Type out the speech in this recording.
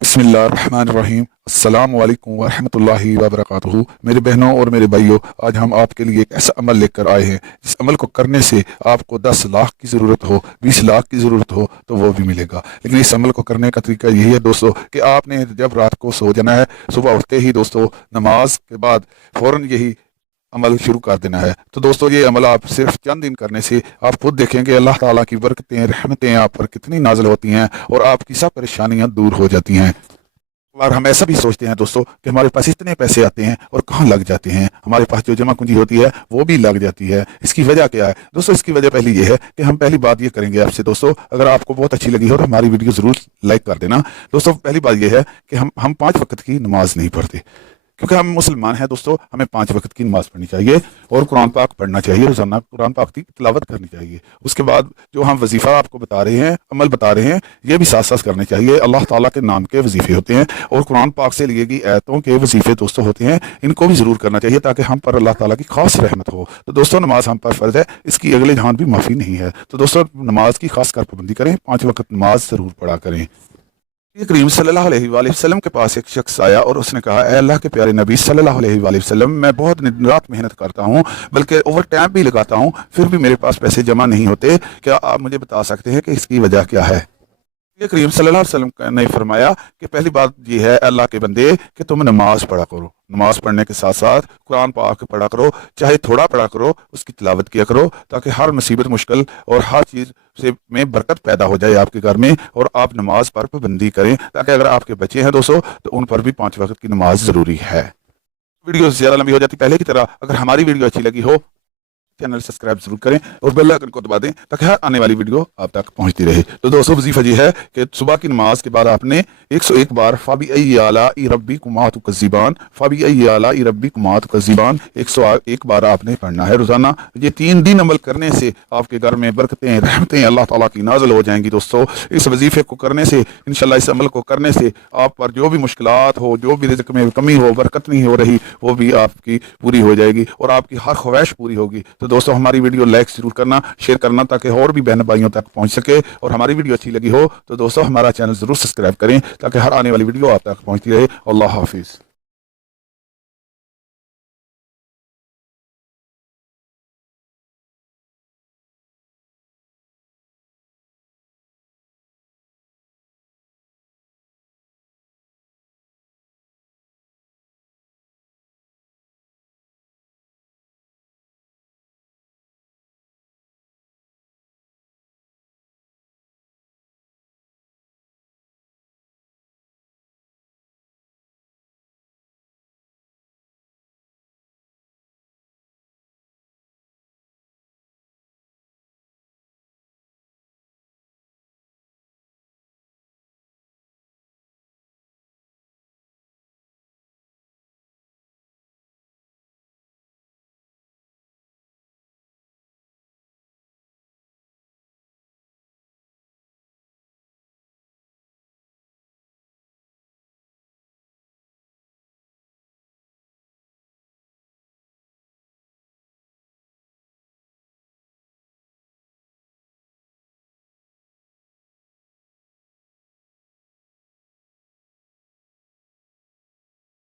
बिस्मिल्लाहिर्रहमानिर्रहीम। अस्सलाम वालेकुम वरहमतुल्लाहि वबरकातुहू। मेरे बहनों और मेरे भाइयों, आज हम आपके लिए एक ऐसा अमल लेकर आए हैं जिस अमल को करने से आपको 10 लाख की ज़रूरत हो, 20 लाख की ज़रूरत हो तो वो भी मिलेगा। लेकिन इस अमल को करने का तरीका यही है दोस्तों कि आपने जब रात को सो जाना है, सुबह उठते ही दोस्तों नमाज के बाद फ़ौरन यही अमल शुरू कर देना है। तो दोस्तों ये अमल आप सिर्फ चंद दिन करने से आप खुद देखेंगे अल्लाह ताला की बरकतें रहमतें आप पर कितनी नाज़िल होती हैं और आपकी सब परेशानियां दूर हो जाती हैं। और हम ऐसा भी सोचते हैं दोस्तों कि हमारे पास इतने पैसे आते हैं और कहाँ लग जाते हैं, हमारे पास जो जमा पूंजी होती है वो भी लग जाती है। इसकी वजह क्या है दोस्तों? इसकी वजह पहली ये है कि हम पहली बात ये करेंगे आपसे दोस्तों, अगर आपको बहुत अच्छी लगी हो तो हमारी वीडियो ज़रूर लाइक कर देना। दोस्तों पहली बात ये है कि हम 5 वक्त की नमाज नहीं पढ़ते, क्योंकि हम मुसलमान हैं दोस्तों। हमें 5 वक्त की नमाज पढ़नी चाहिए और कुरान पाक पढ़ना चाहिए, रोजाना कुरान पाक की तिलावत करनी चाहिए। उसके बाद जो हम वजीफा आपको बता रहे हैं, अमल बता रहे हैं, ये भी साथ साथ करने चाहिए। अल्लाह ताला के नाम के वजीफे होते हैं और कुरान पाक से लिए गई आयतों के वजीफे दोस्तों होते हैं, इनको भी जरूर करना चाहिए ताकि हम पर अल्लाह ताला की खास रहमत हो। तो दोस्तों नमाज हम पर फर्ज है, इसकी अगले जहान भी माफ़ी नहीं है। तो दोस्तों नमाज की खास कर पाबंदी करें, 5 वक्त नमाज जरूर पढ़ा करें। नबी करीम सल्लल्लाहु अलैहि वसल्लम के पास एक शख्स आया और उसने कहा, ऐ अल्लाह के प्यारे नबी सल्लल्लाहु अलैहि वसल्लम, मैं बहुत दिन रात मेहनत करता हूँ, बल्कि ओवर टाइम भी लगाता हूँ, फिर भी मेरे पास पैसे जमा नहीं होते। क्या आप मुझे बता सकते हैं कि इसकी वजह क्या है? नबी करीम सल्लल्लाहु अलैहि वसल्लम ने फरमाया कि पहली बात यह है अल्लाह के बंदे कि तुम नमाज पढ़ा करो। नमाज पढ़ने के साथ साथ कुरान पाक पढ़ा करो, चाहे थोड़ा पढ़ा करो, उसकी तिलावत किया करो, ताकि हर मुसीबत मुश्किल और हर चीज़ से में बरकत पैदा हो जाए आपके घर में। और आप नमाज पर पाबंदी करें ताकि अगर आपके बच्चे हैं दोस्तों तो उन पर भी 5 वक्त की नमाज ज़रूरी है। वीडियो ज़्यादा लंबी हो जाती पहले की तरह, अगर हमारी वीडियो अच्छी लगी हो चैनल सब्सक्राइब जरूर करें और बेल आइकन को दबा दें ताकि हर आने वाली वीडियो आप तक पहुंचती रहे। तो दोस्तों वजीफा ये है कि सुबह की नमाज के बाद आपने 101 बार फाबी आला रब्बी कुमात कज़ीबान, फाबी आला रब्बी कुमात कज़ीबान 101 बार आपने पढ़ना है रोजाना। ये 3 दिन अमल करने से आपके घर में बरकतें रहमतें अल्लाह ताला की नाज़िल हो जाएंगी। दोस्तों इस वजीफे को करने से, इंशाल्लाह इस अमल को करने से आप पर जो भी मुश्किलात हो, जो भी रिज़्क़ में कमी हो, बरकत नहीं हो रही, वो भी आपकी पूरी हो जाएगी और आपकी हर ख्वाहिश पूरी होगी। तो दोस्तों हमारी वीडियो लाइक जरूर करना, शेयर करना, ताकि और भी बहन भाइयों तक पहुंच सके। और हमारी वीडियो अच्छी लगी हो तो दोस्तों हमारा चैनल जरूर सब्सक्राइब करें ताकि हर आने वाली वीडियो आप तक पहुंचती रहे। अल्लाह हाफिज़।